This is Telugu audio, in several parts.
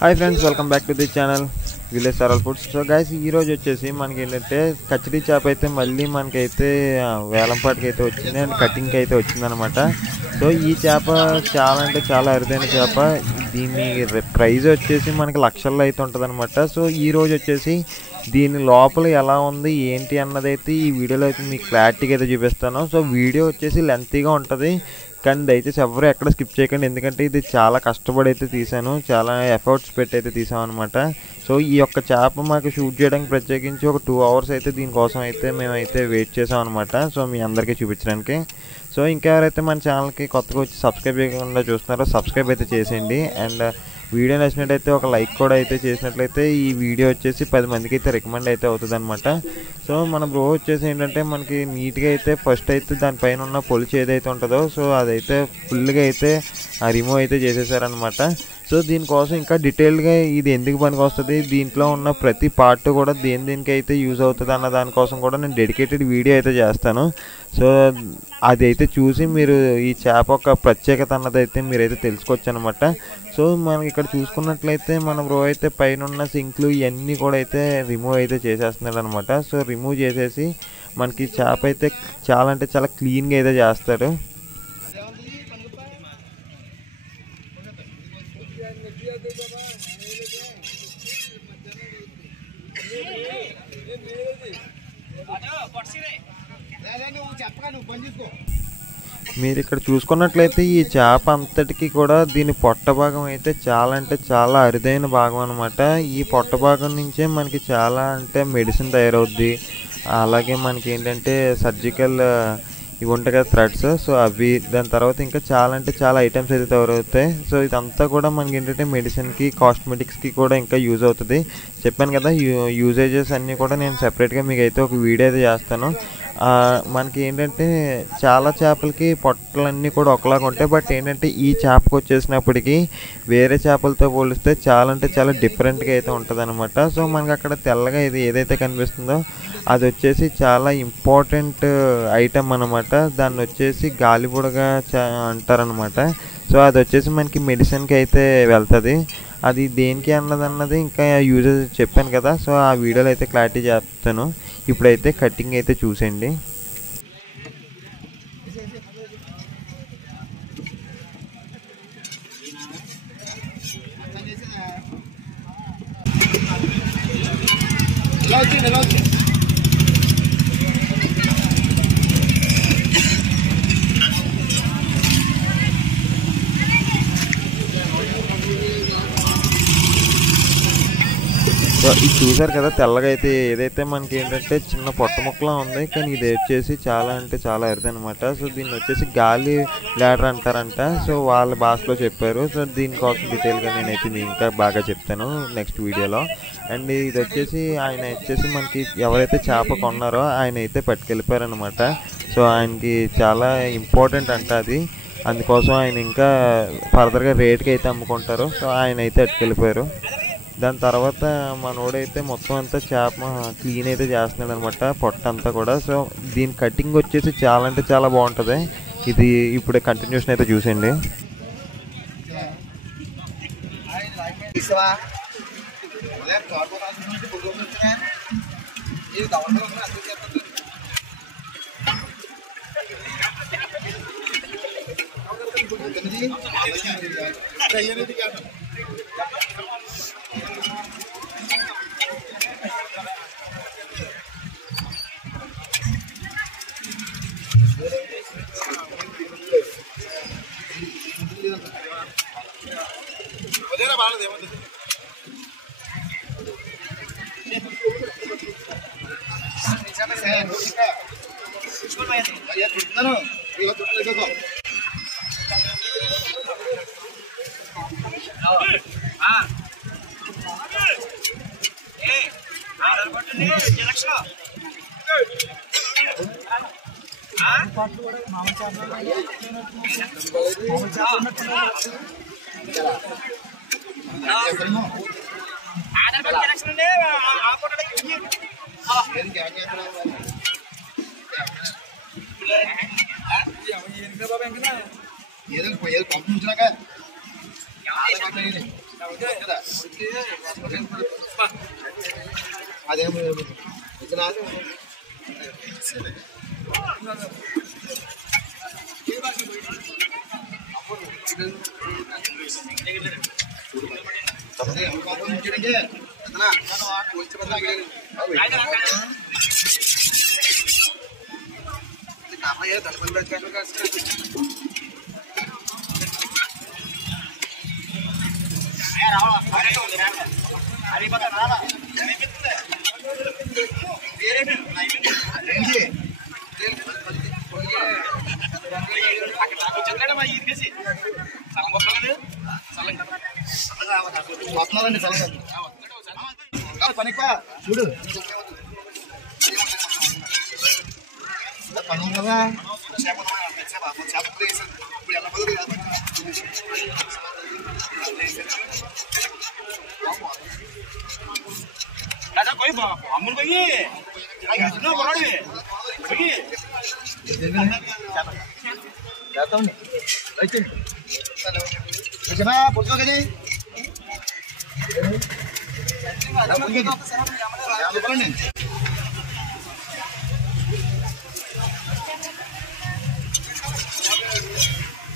Hi friends, welcome back to the channel village Saral foods. So guys, ఈరోజు వచ్చేసి మనకి ఏంటంటే కచిడి చేప అయితే మళ్ళీ మనకైతే వేలంపాటికి అయితే వచ్చింది అండ్ కటింగ్కి అయితే వచ్చిందనమాట. సో ఈ చేప చాలా అంటే చాలా అరుదైన చేప. దీని ప్రైజ్ వచ్చేసి మనకి లక్షల్లో అయితే ఉంటుంది అనమాట. సో ఈరోజు వచ్చేసి దీని లోపల ఎలా ఉంది ఏంటి అన్నది అయితే ఈ వీడియోలో అయితే మీకు క్లారిటీగా అయితే చూపిస్తాను. సో వీడియో వచ్చేసి లెంతీగా ఉంటుంది, కానీ దయచేసి ఎవరు ఎక్కడ స్కిప్ చేయకండి, ఎందుకంటే ఇది చాలా కష్టపడి అయితే తీసాను, చాలా ఎఫర్ట్స్ పెట్టి అయితే తీసాం అనమాట. సో ఈ యొక్క చేప మాకు షూట్ చేయడానికి ప్రత్యేకించి ఒక 2 hours అయితే దీనికోసం అయితే మేమైతే వెయిట్ చేసాం అనమాట. సో మీ అందరికీ చూపించడానికి. సో ఇంకెవరైతే మన ఛానల్కి కొత్తగా వచ్చి సబ్స్క్రైబ్ చేయకుండా చూస్తున్నారో సబ్స్క్రైబ్ అయితే చేసేయండి. అండ్ వీడియో నచ్చినట్టయితే ఒక లైక్ కూడా అయితే చేసినట్లయితే ఈ వీడియో వచ్చేసి 10 మందికి అయితే రికమెండ్ అయితే అవుతుంది అనమాట. సో మన బ్రో వచ్చేసి ఏంటంటే మనకి నీట్గా అయితే ఫస్ట్ అయితే దానిపైన ఉన్న పొలుచు ఏదైతే ఉంటుందో సో అదైతే ఫుల్గా అయితే రిమూవ్ అయితే చేసేసారనమాట. సో దీనికోసం ఇంకా డీటెయిల్గా ఇది ఎందుకు పనికి వస్తుంది, దీంట్లో ఉన్న ప్రతి పార్ట్ కూడా దేనికి అయితే యూజ్ అవుతుంది అన్న దానికోసం కూడా నేను డెడికేటెడ్ వీడియో అయితే చేస్తాను. సో అది అయితే చూసి మీరు ఈ చేప యొక్క ప్రత్యేకత అన్నది అయితే మీరైతే తెలుసుకోవచ్చు అనమాట. సో మనకి ఇక్కడ చూసుకున్నట్లయితే మన బ్రో అయితే పైన ఉన్న సింక్లు ఇవన్నీ కూడా అయితే రిమూవ్ అయితే చేసేస్తున్నాడు అనమాట. సో రిమూవ్ చేసేసి మనకి చేప అయితే చాలా అంటే చాలా క్లీన్గా అయితే చేస్తారు. మీరు ఇక్కడ చూసుకున్నట్లయితే ఈ చేప అంతటికి కూడా దీని పొట్ట భాగం అయితే చాలా అంటే చాలా అరుదైన భాగం అనమాట. ఈ పొట్ట భాగం నుంచే మనకి చాలా అంటే మెడిసిన్ తయారవుద్ది. అలాగే మనకి ఏంటంటే సర్జికల్ ఇవి ఉంటాయి కదా థ్రెడ్స్, సో అవి, దాని తర్వాత ఇంకా చాలా అంటే చాలా ఐటమ్స్ అయితే తయారవుతాయి. సో ఇదంతా కూడా మనకి ఏంటంటే మెడిసిన్కి కాస్మెటిక్స్కి కూడా ఇంకా యూజ్ అవుతుంది. చెప్పాను కదా యూజేజెస్ అన్నీ కూడా నేను సెపరేట్గా మీకు అయితే ఒక వీడియో అయితే చేస్తాను. మనకి ఏంటంటే చాలా చేపలకి పొట్టలన్నీ కూడా ఒకలాగా ఉంటాయి, బట్ ఏంటంటే ఈ చేపకు వచ్చేసినప్పటికీ వేరే చేపలతో పోలిస్తే చాలా అంటే చాలా డిఫరెంట్గా అయితే ఉంటుంది అనమాట. సో మనకి అక్కడ తెల్లగా ఇది ఏదైతే కనిపిస్తుందో అది వచ్చేసి చాలా ఇంపార్టెంట్ ఐటమ్ అనమాట. దాన్ని వచ్చేసి గాలిబుడగా అంటారనమాట. సో అది వచ్చేసి మనకి మెడిసిన్కి అయితే వెళ్తుంది. అది దేనికి అన్నది ఇంకా యూజెస్ చెప్పాను కదా, సో ఆ వీడియోలో అయితే క్లారిటీ చెప్తాను. ఇప్పుడైతే కటింగ్ అయితే చూసేయండి. సో ఇది చూసారు కదా, తెల్లగా అయితే ఏదైతే మనకి ఏంటంటే చిన్న పొట్ట ముక్కలా ఉంది, కానీ ఇది వచ్చేసి చాలా అంటే చాలా అరుదనమాట. సో దీన్ని వచ్చేసి గాలి బ్లాడర్ అంటారంట. సో వాళ్ళ భాషలో చెప్పారు. సో దీనికోసం డీటెయిల్గా నేనైతే మీకు ఇంకా బాగా చెప్తాను నెక్స్ట్ వీడియోలో. అండ్ ఇది వచ్చేసి ఆయన వచ్చేసి మనకి ఎవరైతే చేప కొన్నారో ఆయన అయితే పట్టుకెళ్ళిపోయారనమాట. సో ఆయనకి చాలా ఇంపార్టెంట్ అంట అది, అందుకోసం ఆయన ఇంకా ఫర్దర్గా రేట్కి అయితే అమ్ముకుంటారు. సో ఆయన అయితే పట్టుకెళ్ళిపోయారు. దాని తర్వాత మనోడైతే మొత్తం అంతా చేప క్లీన్ అయితే చేస్తున్నాడు అనమాట, పొట్ట అంతా కూడా. సో దీని కటింగ్ వచ్చేసి చాలా అంటే చాలా బాగుంటుంది. ఇది ఇప్పుడు కంటిన్యూషన్ అయితే చూసేయండి. అదేం ఇక్కడ వస్తున్నారండి పని చూడు పని కదా అమ్ములు పోయి చేస్తామండి నిజమా పుట్టుకో కదా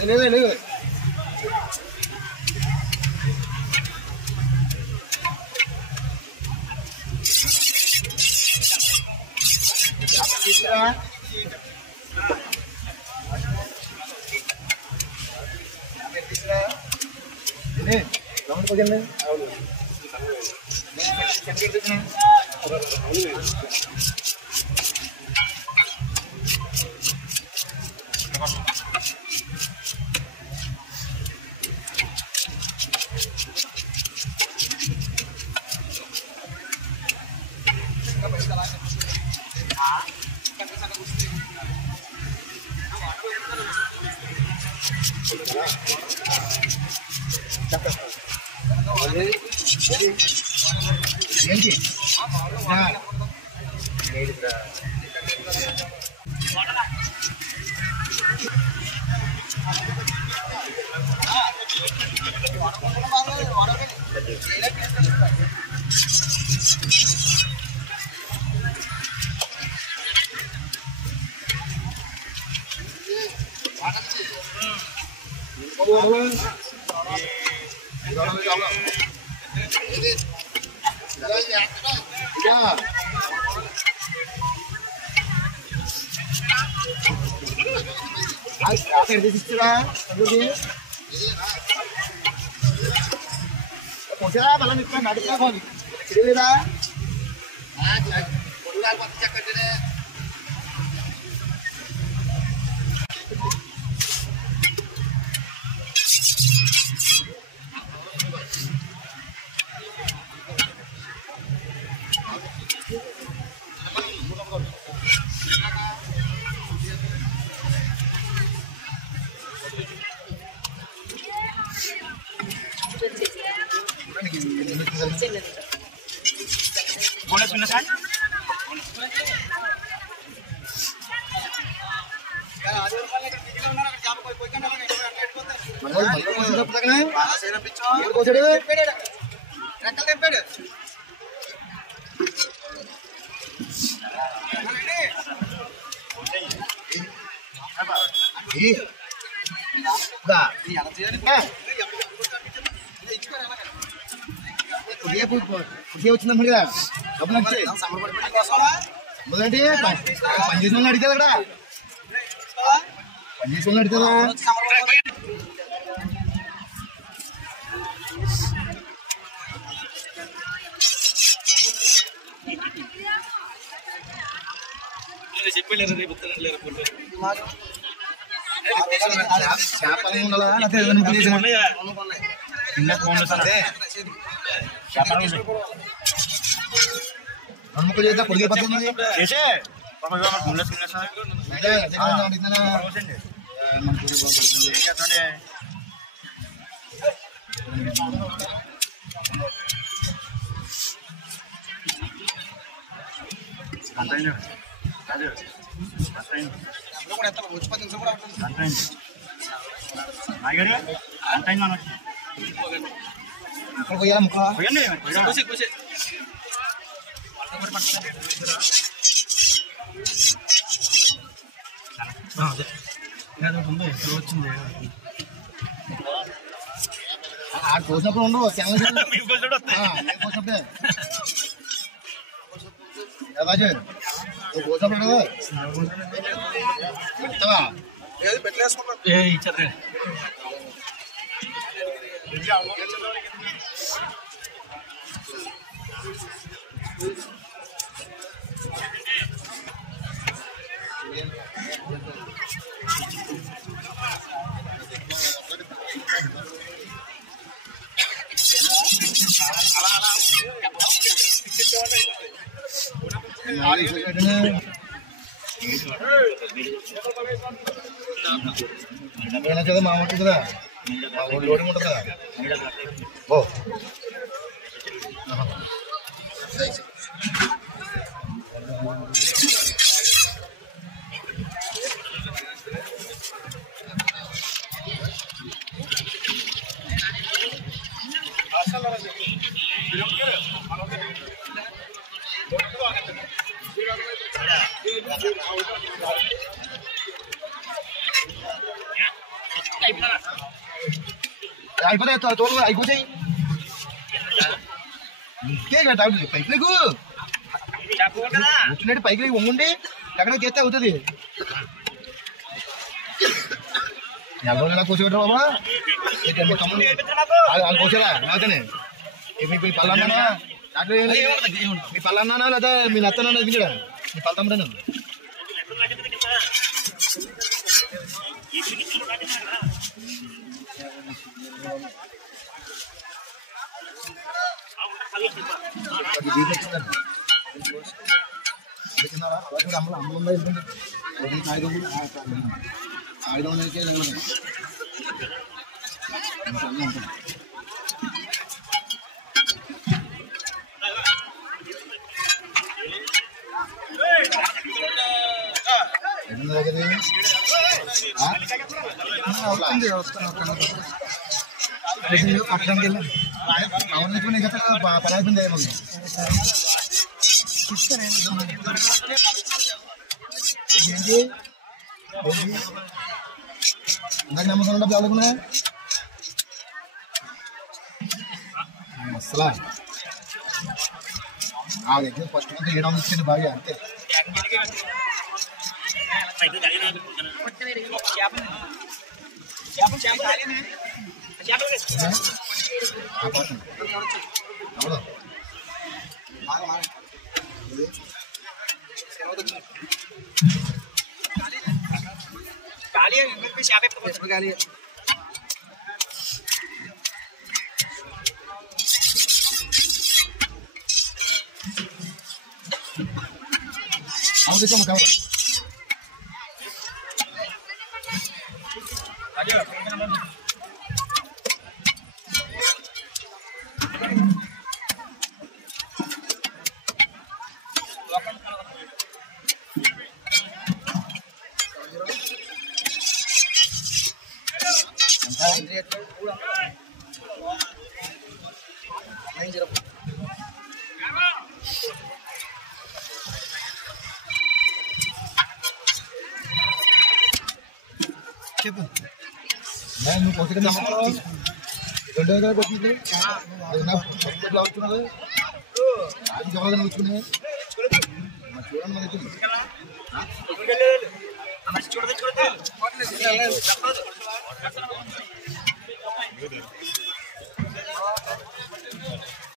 లేదు లేదు ఏంటి వచ్చిందన్నమాట కదా డబ్బులు వచ్చాయి మొదటి పని చేసిన వాళ్ళు అడిగారు అక్కడ పని చేసిన వాళ్ళు అడిగారా చెప్పలేరు రేపు చేపలు ఉండాలా హనుమకులు చేద్దా పొడిగే పడుతుంది అంత ఇక్కడ పోయాలా ముక్క కోసినప్పుడు ఉండవు కోసినప్పుడే రాజు కోసినప్పుడు పెడతావా కదా మా ఉంటుంది కదా మా ఊళ్ళో లోడింగ్ ఉంటుంది కదా ఓ అయిపోతాయి తోలు అయిపోతాయి పైకి లేకు కూర్చున్నట్టు పైకి లేకు వంగుండి ఎక్కడ చేస్తే అవుతుంది ఎలా కూర్చోబెట్టరు బాబా తమ్ముడు వాళ్ళు కూర్చోరా నాకనే మీ పల్లన్నానా దాంట్లో మీ పల్లన్నానా లేదా మీ నత్తనా దించడా మీ పల్ల తమ్ముడా అమ్మ ఆయుధం పట్టడానికి వెళ్ళి అవును పడాల్సిందే ఏంటి నాకు నమ్మకం ఉండదు చదువుకున్నా అసలా ఆ దగ్గర ఫస్ట్ అంతా 700 ఇచ్చింది బాగా అంతే చెప్పు నేను కొద్దిగా నమ్మకం రెండో దగ్గర వచ్చింది అది నా పక్కన అవుతున్నది అది జవాబు వచ్చుకునే చూడండి